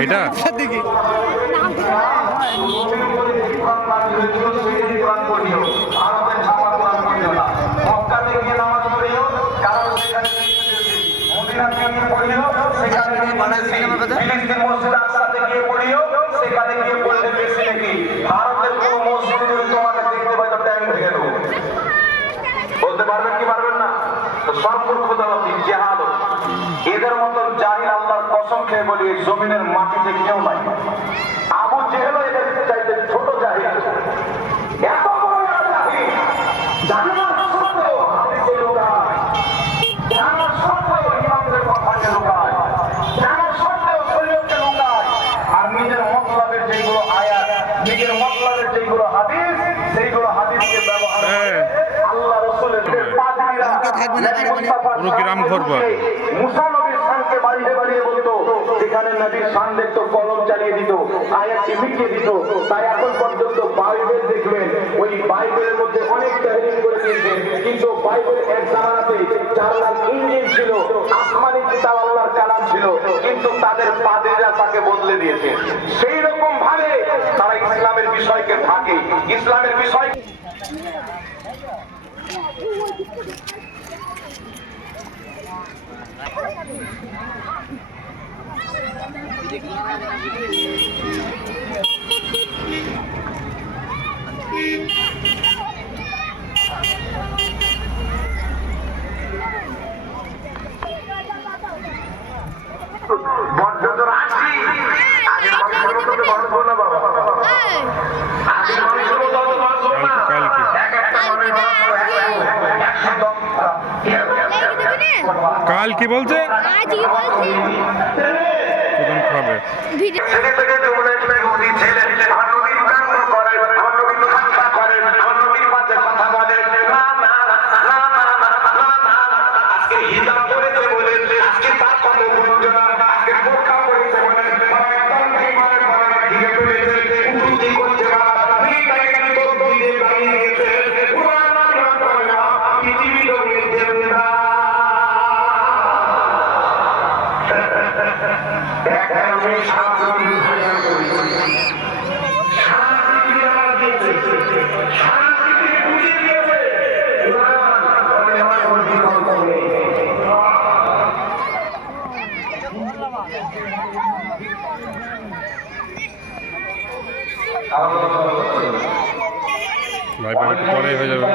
এটা বলতে পারবেন কি পারবেন না? এদের মতন জাহিল আল্লাহর কসম খেয়ে বলি জমিনের মাটিতে কেউ নাই। আবু জেহেল এদের চাইতে ছোট জাহিল, এত বড় জাহিল, জানার সত্ত্বেও হাদিসে লুকায়, জানার সত্ত্বেও ইমামদের কথাকে লুকায়, জানার সত্ত্বেও শরীয়তকে লুকায়, আর নিজের মতলবের যেগুলো আয়াত, নিজের মতলবের যেগুলো হাদিস, সেইগুলো হাদিসকে ব্যবহার করে আল্লাহ রাসূলের পাদ্রীরা পুরো গ্রাম ঘুরবো। মুসা নবীর শানকে বাড়িয়ে বাড়িয়ে বলতো, যেখানে নবীর শান দেখতো কলম চালিয়ে দিত, আয়াতকে মিটিয়ে দিত। তাই এখন পর্যন্ত বাইবেল দেখবেন, ওই বাইবেলের মধ্যে অনেক তাহরিম করে দিয়েছেন, কিন্তু বাইবেল এক জামানাতে 4 লাখ ইঞ্জিল ছিল, আসমানি কিতাব আল্লাহর কালাম ছিল, কিন্তু তাদের পাদ্রীরা তাকে বদলে দিয়েছে। সেই রকম ভাবে তারা ইসলামের বিষয়কে থাকে, ইসলামের বিষয় কাল কি বলছে খাবে ভাই ভাই একটু পরে হয়ে যাবে।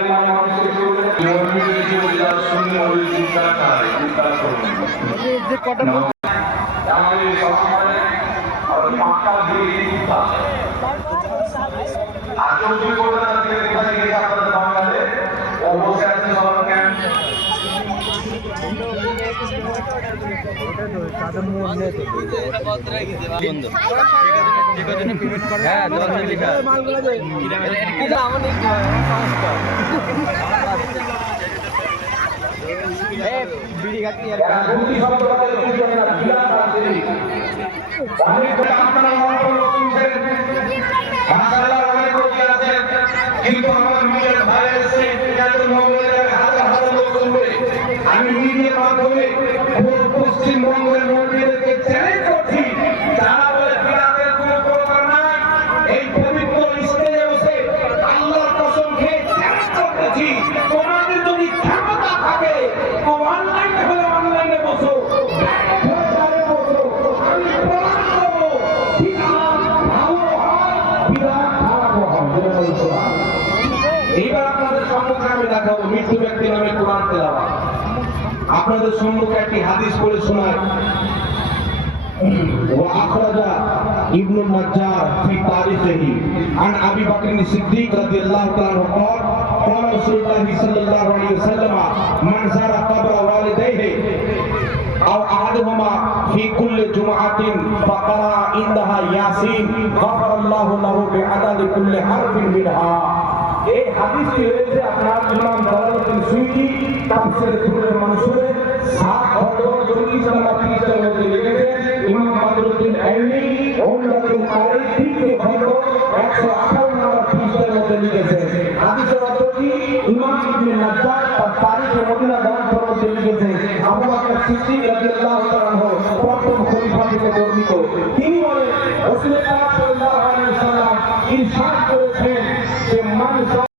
কিন্তু আমার নিজের ভাই আছে, আমি নিজের মাধ্যমে পশ্চিমবঙ্গের মন্দিরকে চ্যালেঞ্জ করছি, যারা বলে বিরাটের কোনো প্রকার নাই, এই পবিত্র স্টেজে বসে আল্লাহর কসম খেয়ে চ্যালেঞ্জ করতেছি, তোমাদের যদি ক্ষমতা থাকে তো অনলাইনে হলে অনলাইনে বসো, আমি প্রমাণ করবো বিরাট ভালো হয়, বিরাট খারাপও হয়। এইবার আপনাদের সম্মুখে আমি দেখাবো মৃত্যু ব্যক্তি নামে কোরআন তেলাওয়াত। আপনাদের সম্মুখে একটি হাদিস পড়ে শোনায়। وأخرج ابن النجار في تاريخه عن أبي بكر الصديق رضي الله تعالى عنه قال قال رسول الله صلى الله عليه وسلم من زار قبر والديه أو أحدهما في كل جمعة فقرأ عندها ياسين غفر الله له بعدد كل حرف منها। এই হাদিসটি রয়েছে আপনার ইমাম জালালউদ্দিন সুয়ুতী তাফসীর কুরআন মানসুরে 740 নম্বর পৃষ্ঠার মধ্যে লিখেছেন। ইমাম বদরুদ্দিন আইনি উমদাতুল কারি 158 নম্বর পৃষ্ঠার মধ্যে লিখেছেন। হাদিসের অর্থ কি? ইমাম ইবনে নাজ্জার তার তারিখে মদিনা গ্রন্থের মধ্যে লিখেছেন, আবু বকর সিদ্দিক রাদিয়াল্লাহু তাআলা প্রথম খলিফা থেকে বর্ণিত, তিনি রাসূল পাক সাল্লাল্লাহু আলাইহি ওয়াসাল্লাম ইরশাদ করেছেন যে মান